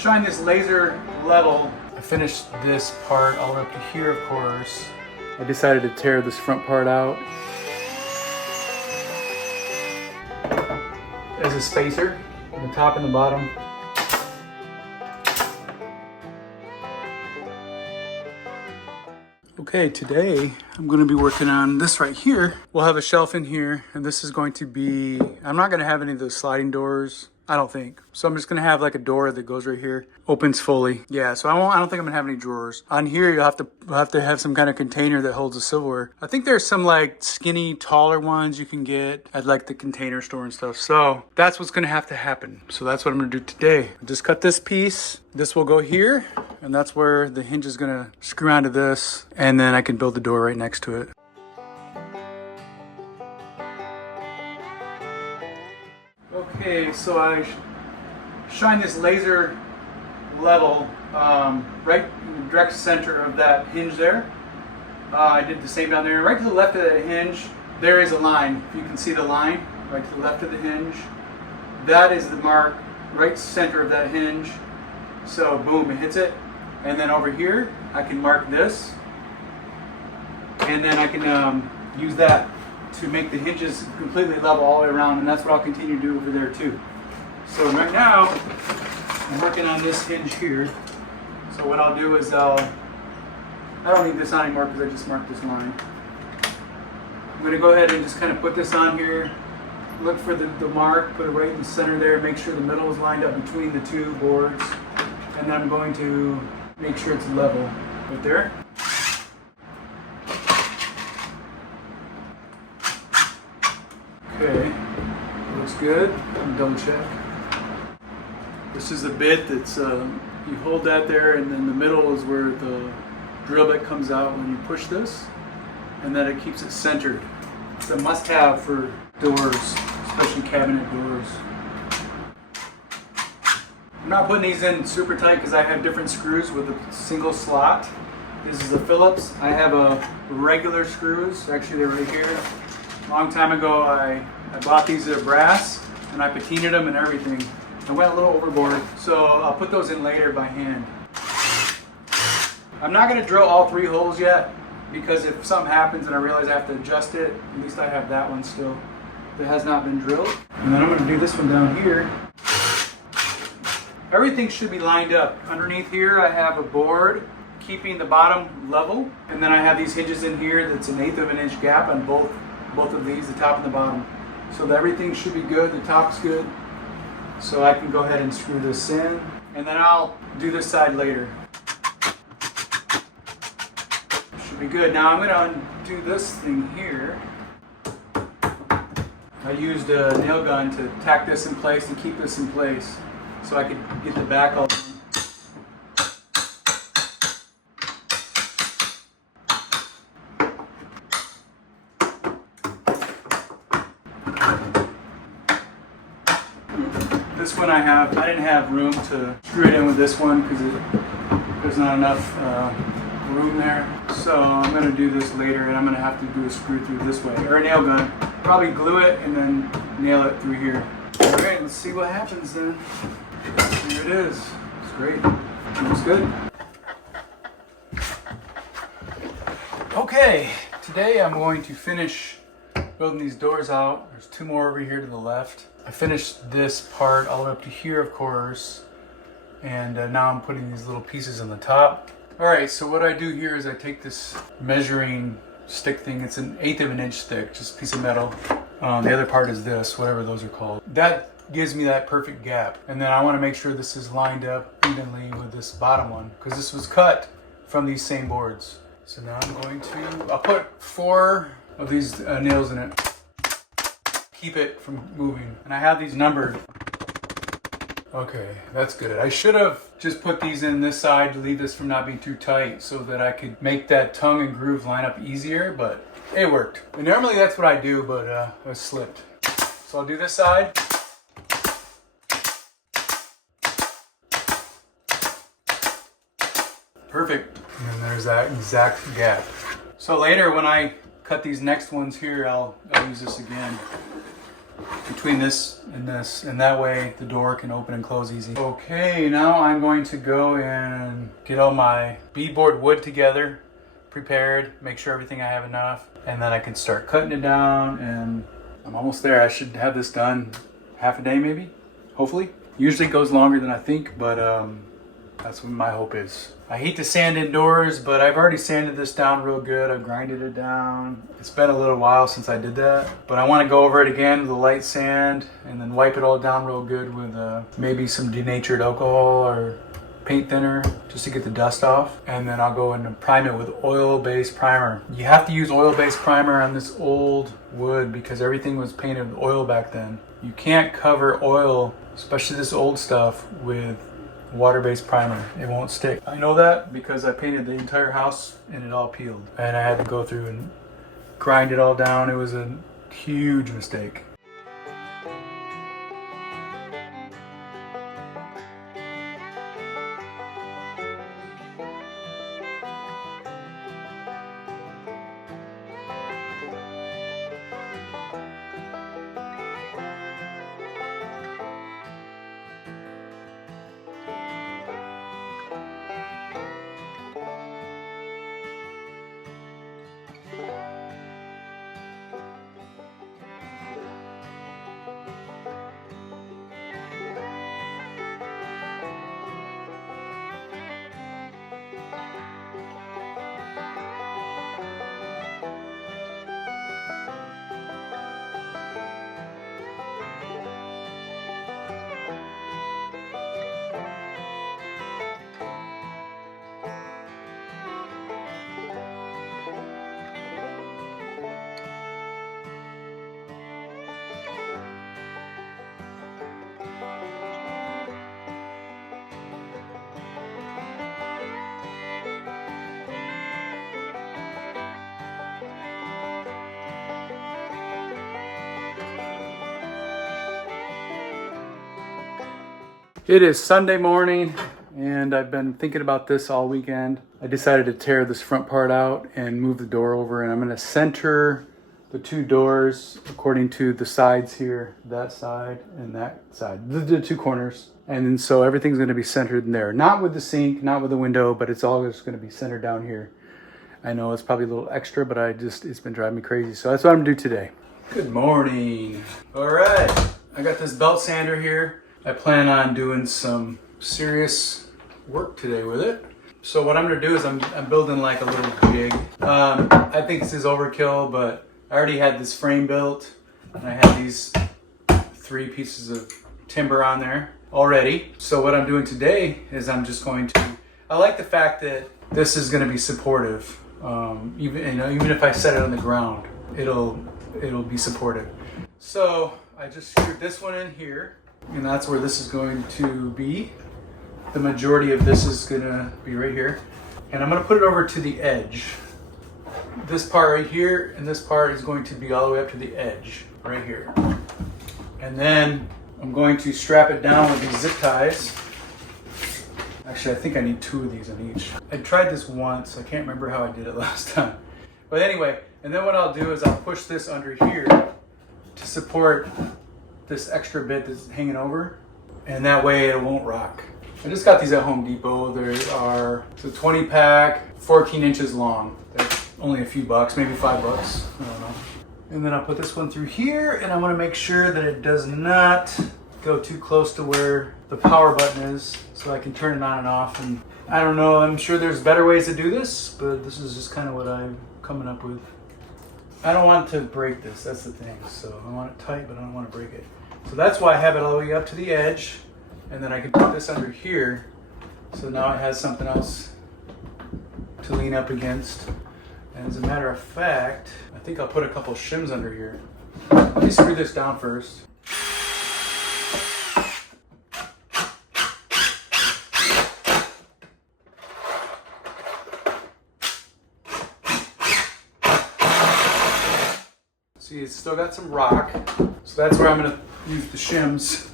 shine this laser level. I finished this part all the way up to here, of course. I decided to tear this front part out as a spacer on the top and the bottom. Okay, today I'm going to be working on this right here. We'll have a shelf in here, and this is going to be, I'm not going to have any of those sliding doors, I don't think. So I'm just going to have like a door that goes right here, opens fully. Yeah, so I don't think I'm going to have any drawers. On here, you'll have to have some kind of container that holds the silverware. I think there's some like skinny, taller ones you can get at like the container store and stuff. So that's what's going to happen. So that's what I'm going to do today. Just cut this piece. This will go here, and that's where the hinge is going to screw onto this, and then I can build the door right next to it. Okay, so I shine this laser level right in the direct center of that hinge there. I did the same down there. Right to the left of that hinge, there is a line. If you can see the line, right to the left of the hinge, that is the mark, right center of that hinge. So boom, it hits it. And then over here, I can mark this. And then I can use that to make the hinges completely level all the way around, and that's what I'll continue to do over there too. So right now, I'm working on this hinge here. So what I'll do is I don't need this on anymore because I just marked this line. I'm going to go ahead and just kind of put this on here, look for the mark, put it right in the center there, make sure the middle is lined up between the two boards, and then I'm going to make sure it's level right there. Okay, looks good. Double check. This is the bit that's, you hold that there, and then the middle is where the drill bit comes out when you push this, and then it keeps it centered. It's a must-have for doors, especially cabinet doors. I'm not putting these in super tight because I have different screws with a single slot. This is a Phillips. I have a regular screws. Actually, they're right here. A long time ago, I bought these at brass, and I patinaed them and everything. I went a little overboard, so I'll put those in later by hand. I'm not going to drill all 3 holes yet, because if something happens and I realize I have to adjust it, at least I have that one still that has not been drilled. And then I'm going to do this one down here. Everything should be lined up. Underneath here, I have a board keeping the bottom level, and then I have these hinges in here that's 1/8 of an inch gap on both of these, the top and the bottom. So that everything should be good, the top's good. So I can go ahead and screw this in, and then I'll do this side later. Should be good. Now I'm going to undo this thing here. I used a nail gun to tack this in place and keep this in place so I could get the back all. This one I didn't have room to screw it in with this one because there's not enough room there. So I'm going to do this later, and I'm going to have to do a screw through this way, or a nail gun. Probably glue it and then nail it through here. All right, let's see what happens then. Here it is. It's great. It looks good. Okay, today I'm going to finish building these doors out. There's 2 more over here to the left. I finished this part all the way up to here, of course, and now I'm putting these little pieces on the top. All right, so what I do here is I take this measuring stick thing. It's 1/8 of an inch thick, just a piece of metal. The other part is this, whatever those are called. That gives me that perfect gap. And then I want to make sure this is lined up evenly with this bottom one, because this was cut from these same boards. So now I'll put 4 of these nails in it. Keep it from moving. And I have these numbered. Okay, that's good. I should have just put these in this side to leave this from not being too tight so that I could make that tongue and groove line up easier, but it worked. And normally that's what I do, but I slipped. So I'll do this side. Perfect. And there's that exact gap. So later when I cut these next ones here, I'll use this again. between this, and that way the door can open and close easy. Okay, now I'm going to go and get all my beadboard wood together, prepared, make sure everything I have enough, and then I can start cutting it down, and I'm almost there. I should have this done half a day maybe, hopefully. Usually it goes longer than I think, but that's what my hope is. I hate to sand indoors, but I've already sanded this down real good. I've grinded it down. It's been a little while since I did that, but I want to go over it again with a light sand and then wipe it all down real good with maybe some denatured alcohol or paint thinner just to get the dust off. And then I'll go in and prime it with oil-based primer. You have to use oil-based primer on this old wood because everything was painted with oil back then. You can't cover oil, especially this old stuff, with water-based primer. It won't stick. I know that because I painted the entire house and it all peeled. And I had to go through and grind it all down. It was a huge mistake. It is Sunday morning and I've been thinking about this all weekend. I decided to tear this front part out and move the door over, and I'm going to center the two doors according to the sides here, that side and that side, the two corners. And then so everything's going to be centered in there. Not with the sink, not with the window, but it's all just going to be centered down here. I know it's probably a little extra, but it's been driving me crazy. So that's what I'm going to do today. Good morning. All right. I got this belt sander here. I plan on doing some serious work today with it. So what I'm going to do is I'm building like a little jig. I think this is overkill, but I already had this frame built and I had these 3 pieces of timber on there already. So what I'm doing today is I'm just going to, I like the fact that this is going to be supportive. Even if I set it on the ground, it'll be supportive. So I just screwed this one in here, and that's where this is going to be. The majority of this is going to be right here. And I'm going to put it over to the edge. This part right here and this part is going to be all the way up to the edge right here. And then I'm going to strap it down with these zip ties. Actually, I think I need 2 of these on each. I tried this once. I can't remember how I did it last time. But anyway, and then what I'll do is I'll push this under here to support this extra bit that's hanging over, and that way it won't rock. I just got these at Home Depot. They are a 20 pack, 14 inches long. They're only a few bucks, maybe $5. I don't know. And then I'll put this one through here, and I want to make sure that it does not go too close to where the power button is, so I can turn it on and off. And I don't know, I'm sure there's better ways to do this, but this is just kind of what I'm coming up with. I don't want to break this, that's the thing. So I want it tight, but I don't want to break it. So that's why I have it all the way up to the edge, and then I can put this under here, so now it has something else to lean up against. And as a matter of fact, I think I'll put a couple shims under here. Let me screw this down first. See, it's still got some rock, so that's where I'm going to use the shims.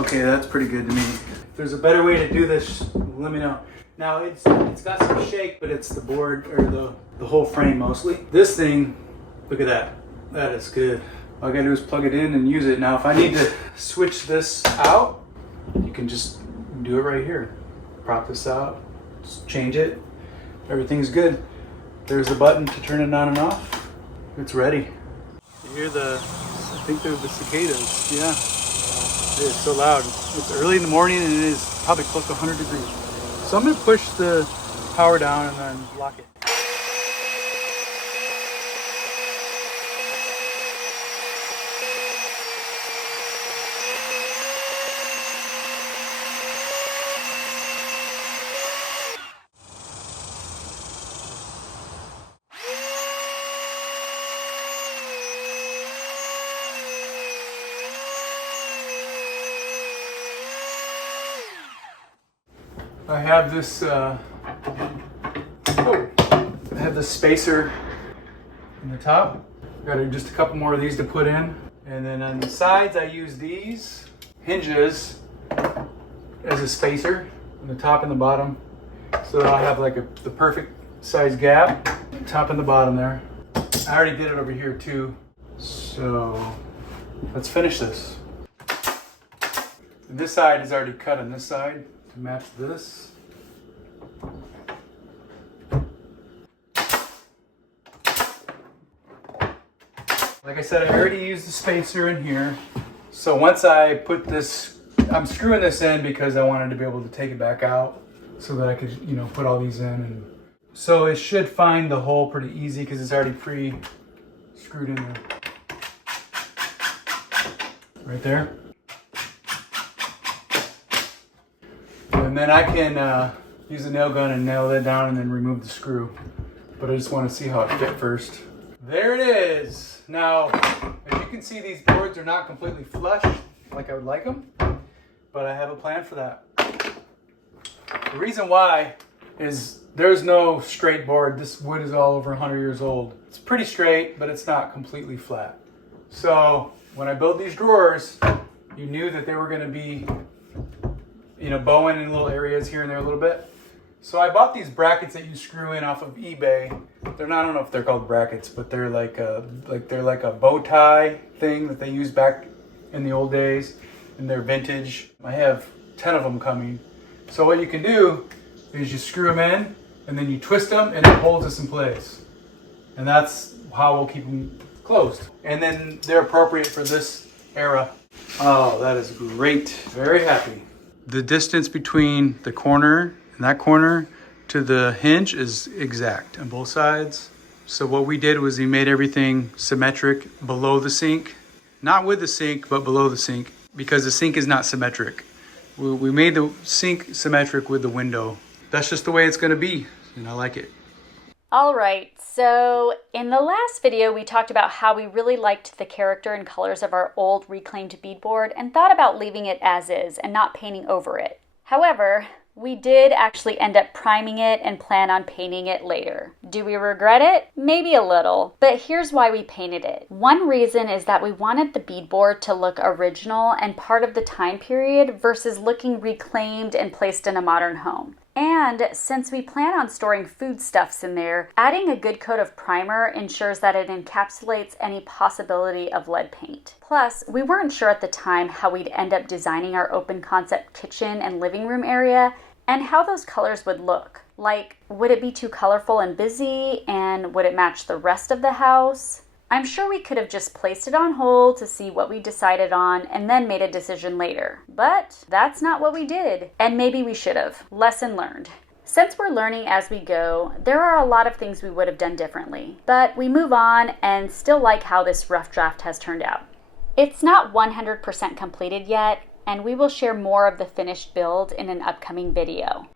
Okay, that's pretty good to me. If there's a better way to do this, let me know. Now it's got some shake, but it's the board or the whole frame mostly. This thing, look at that. That is good. All I gotta do is plug it in and use it. Now if I need to switch this out, you can just do it right here. Prop this out, just change it. Everything's good. There's the button to turn it on and off. It's ready. You hear I think they're the cicadas. Yeah, it is so loud. It's early in the morning and it is probably close to 100 degrees. So I'm gonna push the power down and then lock it. I have this spacer in the top. Got just a couple more of these to put in. And then on the sides I use these hinges as a spacer on the top and the bottom. So that I'll have like the perfect size gap, top and the bottom there. I already did it over here too. So let's finish this. And this side is already cut on this side to match this. Like I said, I already used the spacer in here. So once I put this, I'm screwing this in because I wanted to be able to take it back out so that I could, put all these in. And so it should find the hole pretty easy because it's already pre-screwed in there. Right there. And then I can use a nail gun and nail that down and then remove the screw. But I just want to see how it fit first. There it is. Now, as you can see, these boards are not completely flush like I would like them, but I have a plan for that. The reason why is there's no straight board. This wood is all over 100 years old. It's pretty straight, but it's not completely flat. So when I built these drawers, you knew that they were going to be bowing in little areas here and there a little bit. So I bought these brackets that you screw in off of eBay. They're not, I don't know if they're called brackets, but they're like a bow tie thing that they used back in the old days, and they're vintage. I have 10 of them coming. So what you can do is you screw them in, and then you twist them, and it holds us in place. And that's how we'll keep them closed. And then they're appropriate for this era. Oh, that is great. Very happy. The distance between the corner and that corner to the hinge is exact on both sides. So what we did was we made everything symmetric below the sink. Not with the sink, but below the sink, because the sink is not symmetric. We made the sink symmetric with the window. That's just the way it's gonna be, and I like it. All right, so in the last video, we talked about how we really liked the character and colors of our old reclaimed beadboard and thought about leaving it as is and not painting over it. However, we did actually end up priming it and plan on painting it later. Do we regret it? Maybe a little, but here's why we painted it. One reason is that we wanted the beadboard to look original and part of the time period versus looking reclaimed and placed in a modern home. And since we plan on storing foodstuffs in there, adding a good coat of primer ensures that it encapsulates any possibility of lead paint. Plus, we weren't sure at the time how we'd end up designing our open concept kitchen and living room area and how those colors would look. Like, would it be too colorful and busy, and would it match the rest of the house? I'm sure we could have just placed it on hold to see what we decided on and then made a decision later. But that's not what we did, and maybe we should have. Lesson learned. Since we're learning as we go, there are a lot of things we would have done differently, but we move on and still like how this rough draft has turned out. It's not 100% completed yet, and we will share more of the finished build in an upcoming video.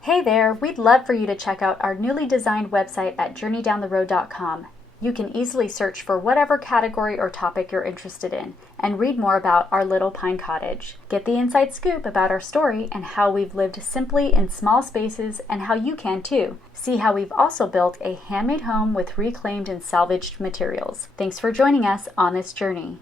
Hey there, we'd love for you to check out our newly designed website at journeydowntheroad.com. You can easily search for whatever category or topic you're interested in and read more about our little pine cottage. Get the inside scoop about our story and how we've lived simply in small spaces and how you can too. See how we've also built a handmade home with reclaimed and salvaged materials. Thanks for joining us on this journey.